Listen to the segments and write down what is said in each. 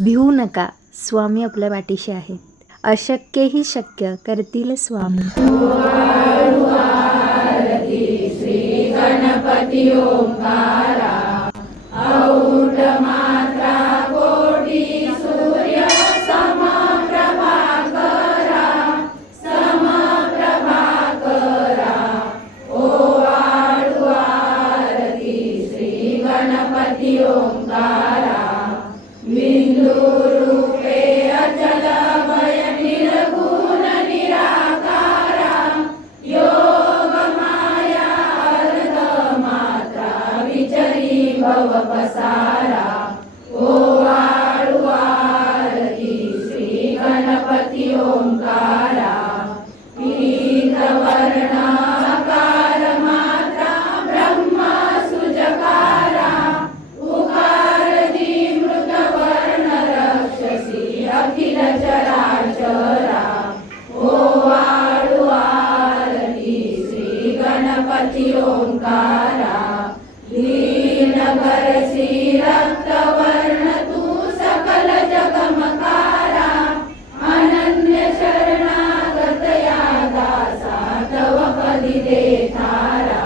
भिवू नका, स्वामी आपल्या पाठीशी आहेत. अशक्यही शक्य करतील स्वामी. श्री गणपती ओंकारा, औढ मात्रा कोटी सूर्य समप्रभा करा, ओ आळू आरती श्री गणपती ओंकारा. बिंदु रूपे अचल भय निर्गुण निराकारा, योग माया अर्ध मात्रा विचरी भव पसारा. ओ आळू आरती श्री गणपती ओंकारा. पीत वर्ण आकार मात्रा ब्रह्म सुजकारा, उकार मृत वर्ण रक्षसी अखिल चराचरा. ओ आळू आरती श्री गणपती ओंकारा. दीन भरसी रक्त वर्ण तू सकल जगमकारा, अनन्य शरणागत या दासा तव पदी दे थारा.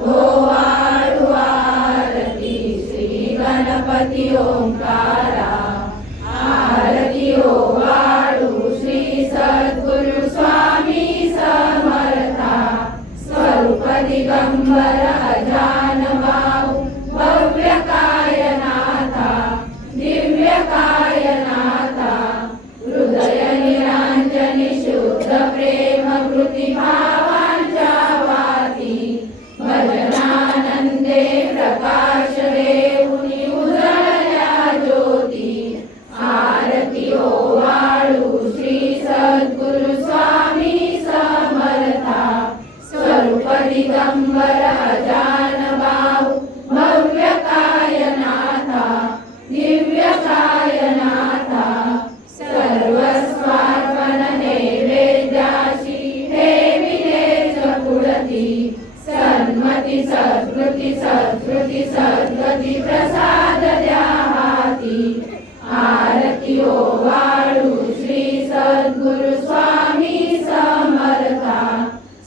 ओ आळू आरती श्री गणपती ओंकारा. आरती ओ आळू श्री सद्गुरु स्वामी समर्था, स्वरूप दिगंबर अजान बाहू भव्य कायनाथा, दिव्य कायनाथा. हृदय निरांजनी शुद्ध प्रेम कृती भावांच्या वाती, भजनानंदे प्रकाश देऊनी उजळल्या ज्योती. आरती ओ आळू श्री सद्गुरु स्वामी समर्था, स्वरूप दिगंबर अजान बाहू भव्य कायनाथा, दिव्य कायनाथा. सर्वस्वार्पण नैवेद्याशी ठेविलेच पुढती, सन्मती सद्कृती सद्कृती सद्गती प्रसाद द्या हाती. आरती ओ आळू श्री सद्गुरु स्वामी समर्था,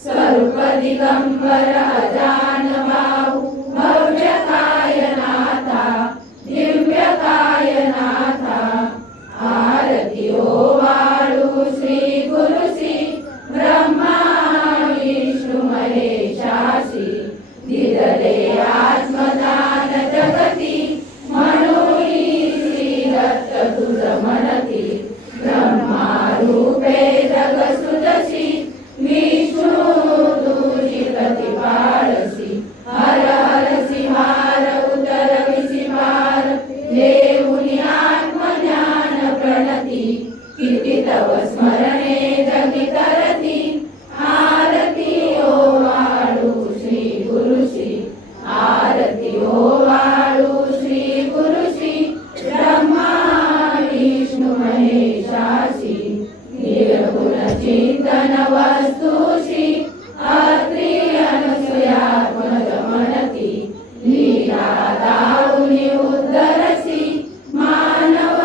स्वरूप दिगंबर अजान बाहू भव्य कायनाथा, दिव्य कायनाथा. आरती ओ आळू श्री गुरुसी ब्रह्मा विष्णू महेशासी, दिदले आत्मदान जगती, म्हणूनी श्री दत्त तुझ म्हणती. ब्रह्मा रूपे जग सुजसी, विष्णू तुझी प्रतिपाळसी. हर हरसी भार उतरविसी भार, देऊनी आत्मज्ञान प्रणती. किती तव स्मरणे जगी तरती, आरती ओ आळू श्री गुरुसी. आरती ओ आळू श्री गुरुसी, ब्रह्मा विष्णू महेशासी. निर्गुण चिंतन वस्तुषी, अत्री अनसूयात्मज म्हणती. लीला दाऊनी उद्धरसी, मानव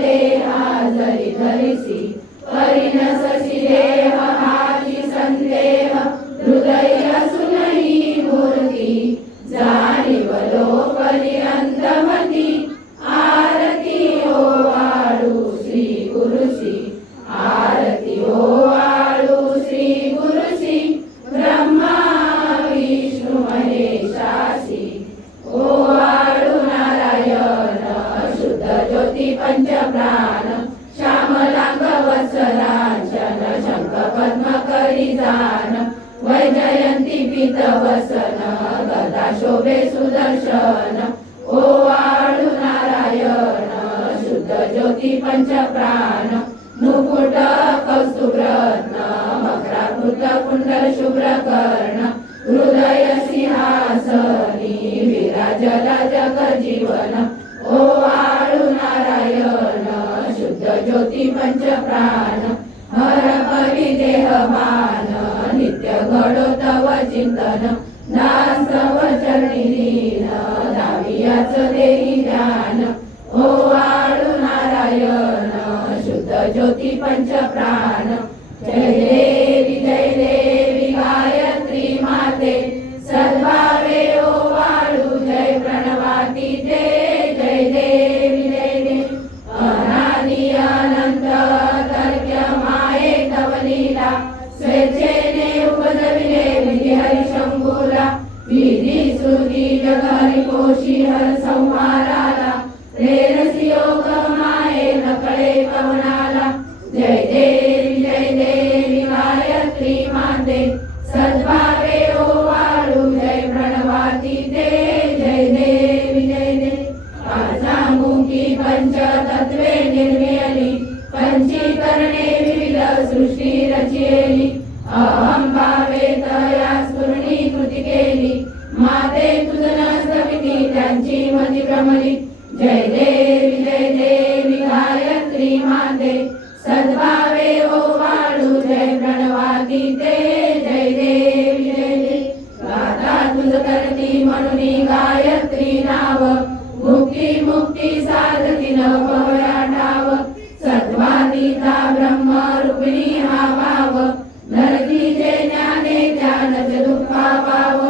देहा जरी धरिसी. परिणससी देह हाची संदेह, हृदय असूनही मूर्ती. जाणीवलो पर्यंतमती, आरती ओ आळू श्री गुरुसी. आरती ओ आळू श्री गुरुसी, ब्रह्मा विष्णू महेशासी. ओ आळू नारायण शुद्ध ज्योती पंचप्राण, श्यामलांग वत्सलांचन शंख पद्म करी जान. वैजयंती पीत वसन, गदा शोभे सुदर्शन. ओ आळू नारायण शुद्ध ज्योती पंचप्राण, मुकुट कौस्तुभ रत्न मकराकृत कुंडल शुभ्र कर्ण. हृदय सिंहासनी विराजला जग जीवन. ओ आळू नारायण शुद्ध ज्योती पंचप्राण, हर परी देह मान, नित्य घडो तव चिंतन. दासव चरणी लीन, दावियाच देई ध्यान. ओ आळू नारायण ज्योती पंच प्राण जय देवी गायत्री माते सद्भावे ओवाळू जय प्रणवाती ते जय देवी अनादि अनंत तर्क्य माये तव लीला स्वेच्छेने उपजविले विधी हरिशंभूला विधी श्रुती जग हरिकोशी हर संहाराला प्रेरसी योग माये नकळे पवनाला जय देवी गायत्री माते सद्भावे ओवाळू जय प्रणवाती ते जय देवी पाचामुखी पंचतत्वे निर्मियली पंचीकरणे विविध सृष्टी रचियली अहं भावे तया स्फुरणी कृती केली माते तुझ नसविती त्यांची मती भ्रमली जय देवी गायत्री माते सद्भावे ओवाळू जय प्रणवाती ते जय देवी गाथा तुझ करती म्हणून गायत्री नाव मुक्ती साधती नव पवया ठाव सत्वातीता ब्रह्म रूपिणी हा भाव धरती जे ज्ञाने ज्ञानच दुःखा पाव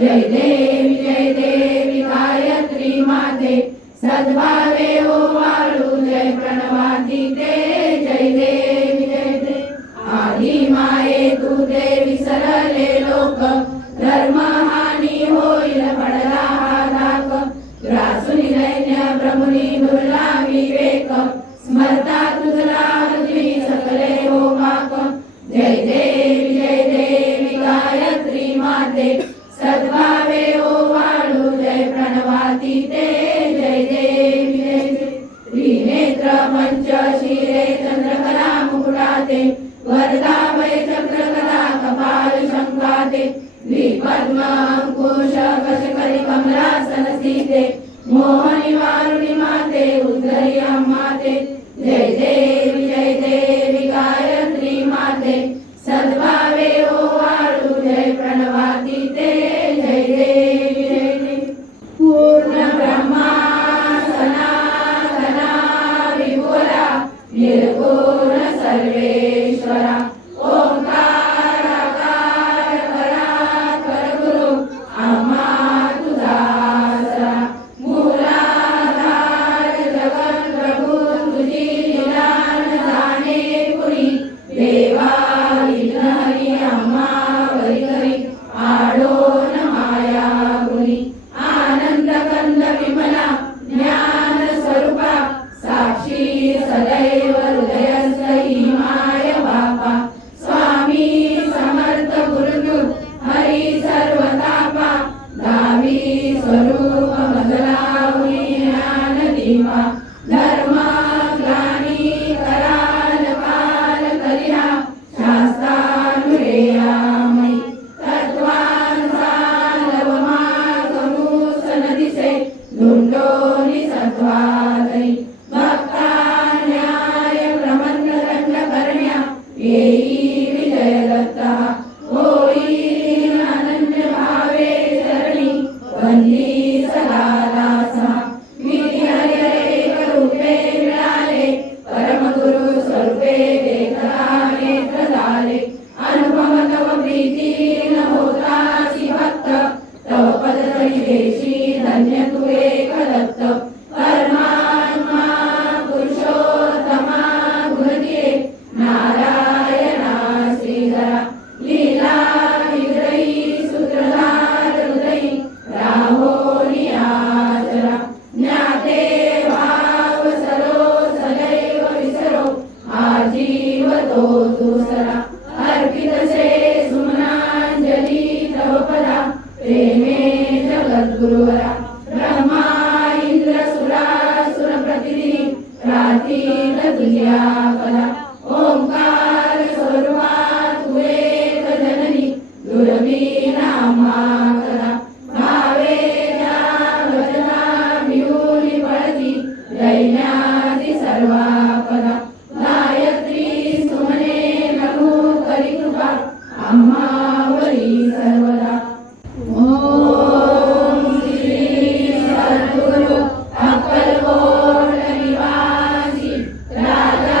जय देवी गायत्री माते सद्भावे ओवाळू जय प्रणवाती ते जय देवी आधी माये तू देवी सरले लोक धर्म हानी होईल पडला हा धाक ग्रासुनी दैन्य ब्रह्मणी दुर्ला विवेक स्मरता तुझला हृदवी सकले हो माक जय देवी गायत्री माते सद्भावे ओवाळू जय प्रणवाती ते जय देवी त्रिनेत्र पंच शिरे चंद्रकला मुकुटाते वरदाभय चक्रकला कपाल शंकाते द्विपद्म अंकुश कशकरी कमलासन सीते मोहनी वारुणी माते उद्धरी माते जय देवी गायत्री माते सद्भावे ओवाळू जय प्रणवाती ते जय देवी पूर्ण ब्रह्मा सनातना विभुरा निर्गुण सर्वेश्वरा ओंकार कराकर गुरु आम्हा तुझा आसरा मूलाधार जगत प्रभू तुझी लीला न जाणे कुणी देवा हरी आम्हा वरी आडोन माया गुणी आनंद कंद विमला ज्ञान स्वरूपा साक्षी सदैव हृदयस्थी माय बापा स्वामी समर्थ गुरुदूत हरी सर्वतापा दावी स्वरूप मजलावली ज्ञान दिवा धर्म ग्लानी कराल काल करिया शास्त्रानुरेयामयी तत्वांचा लवमार्गमूस नदिसे धुंडोनी सत्वादरी भक्ता न्याय प्रमंड दंड करण्या येई विजय दत्ता होई अनन्य भावे चरणी वंदी सदा दासा विधी हरी एक रूपे मिळाले परमगुरु स्वरूपे देखता नेत्र झाले अनुपम तव प्रीती न होतासी भक्त तव पद तरी देशी धन्य तू एक दत्त परमात्मा पुरुषोत्तमा गुणदिये नारायणा श्रीधरा लीला विग्रही सूत्रधार हृदयी राहोनी आचरा ज्ञाते भाव सरो सदैव विसरो हा जीव तो दुसरा अर्पितसे सुमनांजली तव पदा प्रेमे जगद्गुरुवरा ब्रह्मा इंद्र सुरासुर प्रतिदिनी रातील तुझ्या पदा ओंकार स्वरूपा तू एक जननी दुर्वी नामा करा भावे त्या वचना भिऊनी पळती दैन्यादी सर्वा पदा गायत्री सुमने नमो करी कृपा आम्हावरी सर्वदा ओम श्री सद्गुरु अक्कलकोट निवासी राजा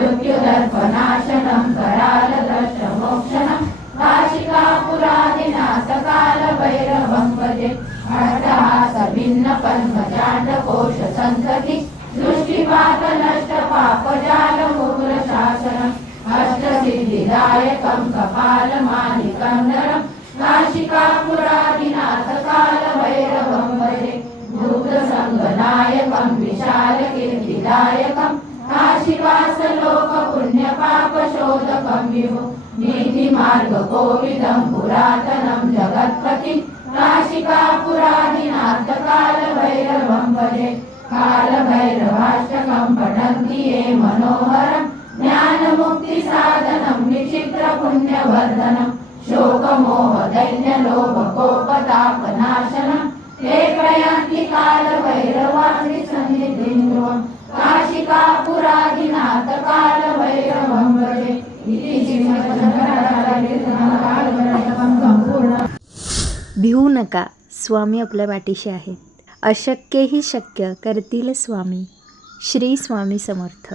दर्शनं करालदर्शमोक्षणं काशिकापुरादिनाथ कालभैरवं भजे अट्टहासभिन्नपद्मजाण्डकोशसन्तति दृष्टिपातनष्टपापजालमुग्रशासनम् अष्टसिद्धिदायकं कपालमालिकं नरं काशिकापुरादिनाथ कालभैरवं भजे भूतसङ्गनायकं विशालकीर्तिदायकं काशीवासलोकपुण्यपापशोधकं विभो नीतिमार्गकोविदं पुरातनं जगत्पतिं काशिकापुरादिनाथ कालभैरवं भजे कालभैरवाष्टकं पठन्ति ये मनोहरं ज्ञानमुक्तिसाधनं विचित्रपुण्यवर्धनं शोकमोहदैन्यलोभकोपतापनाशनं ते प्रयान्ति कालभैरवाग्निसन्निधिं ध्रुवं काशिकापुरादिनाथ कालभैरवं भजे इति श्रीमद्शंकराचार्यकालभैरवं संपूर्ण. भिवू नका, स्वामी आपल्या पाठीशी आहेत. अशक्यही शक्य करतील स्वामी. श्री स्वामी समर्थ.